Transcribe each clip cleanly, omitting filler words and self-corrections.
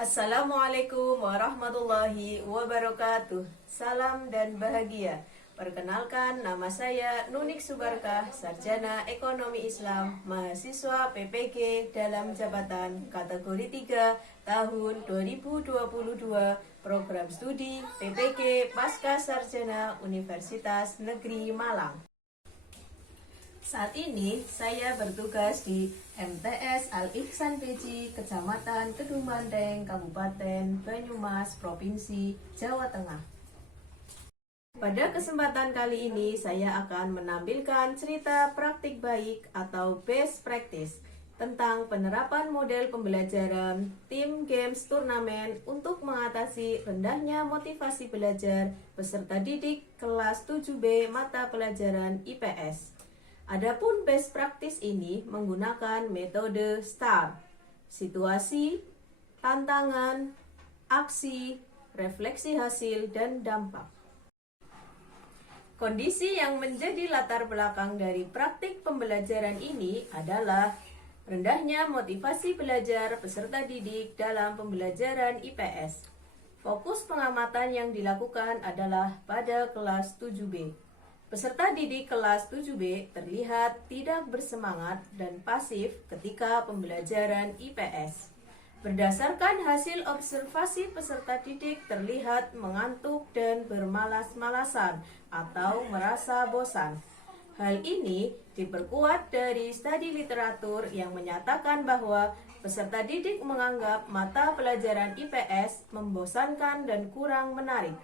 Assalamualaikum warahmatullahi wabarakatuh. Salam dan bahagia. Perkenalkan, nama saya Nunik Subarkah, Sarjana Ekonomi Islam, mahasiswa PPG dalam jabatan kategori 3 tahun 2022, program studi PPG Pasca Sarjana Universitas Negeri Malang. Saat ini saya bertugas di MTS Al-Ihsan PJ, Kecamatan Kedung-Banteng, Kabupaten Banyumas, Provinsi Jawa Tengah. Pada kesempatan kali ini saya akan menampilkan cerita praktik baik atau best practice tentang penerapan model pembelajaran tim games turnamen untuk mengatasi rendahnya motivasi belajar peserta didik kelas 7B mata pelajaran IPS. Adapun best practice ini menggunakan metode STAR, situasi, tantangan, aksi, refleksi hasil, dan dampak. Kondisi yang menjadi latar belakang dari praktik pembelajaran ini adalah rendahnya motivasi belajar peserta didik dalam pembelajaran IPS. Fokus pengamatan yang dilakukan adalah pada kelas 7B. Peserta didik kelas 7B terlihat tidak bersemangat dan pasif ketika pembelajaran IPS. Berdasarkan hasil observasi, peserta didik terlihat mengantuk dan bermalas-malasan atau merasa bosan. Hal ini diperkuat dari studi literatur yang menyatakan bahwa peserta didik menganggap mata pelajaran IPS membosankan dan kurang menarik.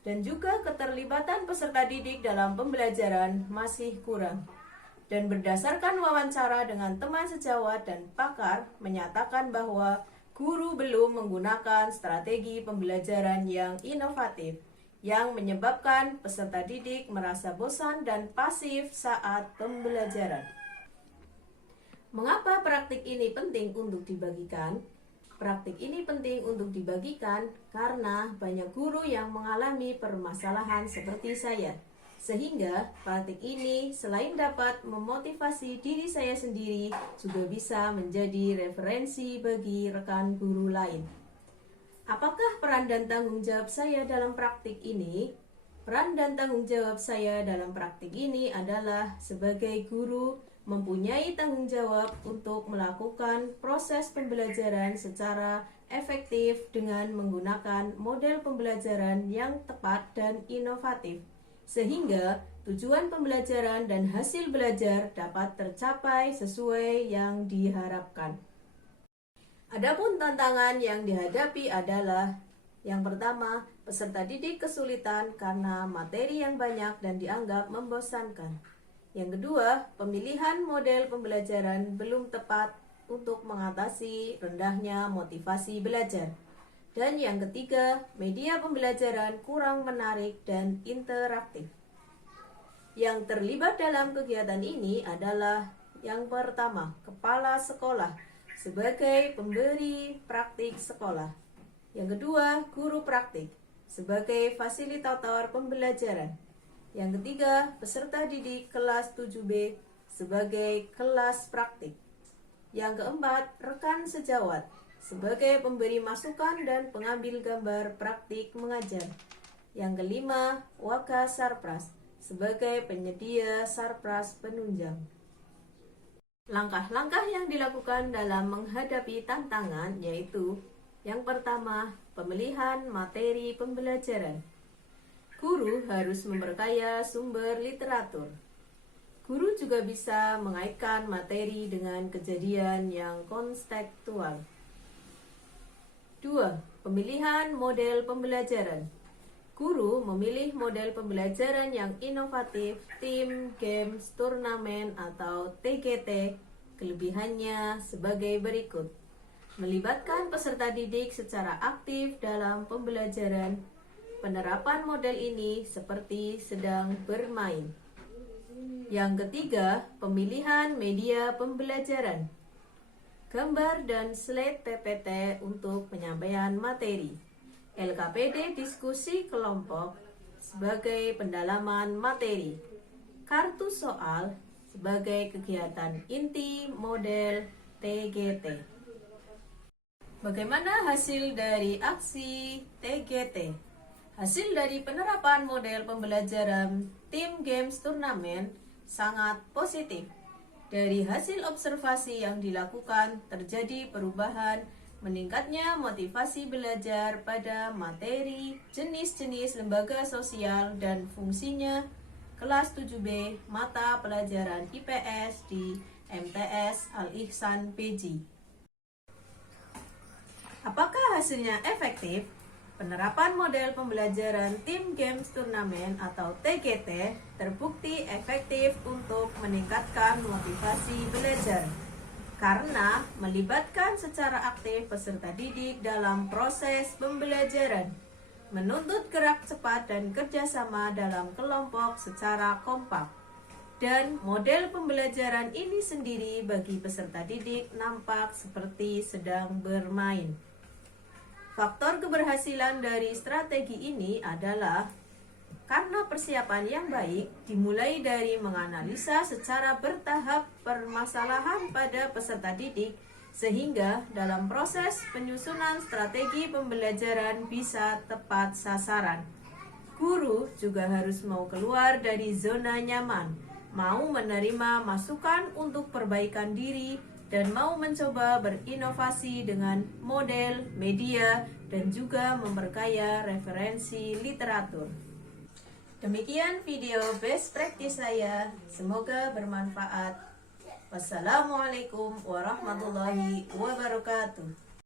Dan juga keterlibatan peserta didik dalam pembelajaran masih kurang. Dan berdasarkan wawancara dengan teman sejawat dan pakar menyatakan bahwa guru belum menggunakan strategi pembelajaran yang inovatif yang menyebabkan peserta didik merasa bosan dan pasif saat pembelajaran. Mengapa praktik ini penting untuk dibagikan? Praktik ini penting untuk dibagikan karena banyak guru yang mengalami permasalahan seperti saya. Sehingga praktik ini selain dapat memotivasi diri saya sendiri, juga bisa menjadi referensi bagi rekan guru lain. Apakah peran dan tanggung jawab saya dalam praktik ini? Peran dan tanggung jawab saya dalam praktik ini adalah sebagai guru mempunyai tanggung jawab untuk melakukan proses pembelajaran secara efektif dengan menggunakan model pembelajaran yang tepat dan inovatif, sehingga tujuan pembelajaran dan hasil belajar dapat tercapai sesuai yang diharapkan. Adapun tantangan yang dihadapi adalah yang pertama, peserta didik kesulitan karena materi yang banyak dan dianggap membosankan. Yang kedua, pemilihan model pembelajaran belum tepat untuk mengatasi rendahnya motivasi belajar. Dan yang ketiga, media pembelajaran kurang menarik dan interaktif. Yang terlibat dalam kegiatan ini adalah yang pertama, kepala sekolah sebagai pemberi praktik sekolah. Yang kedua, guru praktik sebagai fasilitator pembelajaran. Yang ketiga, peserta didik kelas 7B sebagai kelas praktik. Yang keempat, rekan sejawat sebagai pemberi masukan dan pengambil gambar praktik mengajar. Yang kelima, Waka Sarpras sebagai penyedia sarpras penunjang. Langkah-langkah yang dilakukan dalam menghadapi tantangan yaitu yang pertama, pemilihan materi pembelajaran. Guru harus memperkaya sumber literatur. Guru juga bisa mengaitkan materi dengan kejadian yang kontekstual. 2. Pemilihan model pembelajaran. Guru memilih model pembelajaran yang inovatif, tim, games, turnamen, atau TGT. Kelebihannya sebagai berikut. Melibatkan peserta didik secara aktif dalam pembelajaran. Penerapan model ini seperti sedang bermain. Yang ketiga, pemilihan media pembelajaran. Gambar dan slide PPT untuk penyampaian materi. LKPD diskusi kelompok sebagai pendalaman materi. Kartu soal sebagai kegiatan inti model TGT. Bagaimana hasil dari aksi TGT? Hasil dari penerapan model pembelajaran Team Games Turnamen sangat positif. Dari hasil observasi yang dilakukan, terjadi perubahan meningkatnya motivasi belajar pada materi, jenis-jenis lembaga sosial dan fungsinya kelas 7B mata pelajaran IPS di MTS Al-Ihsan PJ. Apakah hasilnya efektif? Penerapan model pembelajaran Team Games Turnamen atau TGT terbukti efektif untuk meningkatkan motivasi belajar karena melibatkan secara aktif peserta didik dalam proses pembelajaran, menuntut gerak cepat dan kerjasama dalam kelompok secara kompak. Dan model pembelajaran ini sendiri bagi peserta didik nampak seperti sedang bermain. Faktor keberhasilan dari strategi ini adalah karena persiapan yang baik dimulai dari menganalisa secara bertahap permasalahan pada peserta didik sehingga dalam proses penyusunan strategi pembelajaran bisa tepat sasaran. Guru juga harus mau keluar dari zona nyaman, mau menerima masukan untuk perbaikan diri, dan mau mencoba berinovasi dengan model, media, dan juga memperkaya referensi literatur. Demikian video best practice saya, semoga bermanfaat. Wassalamualaikum warahmatullahi wabarakatuh.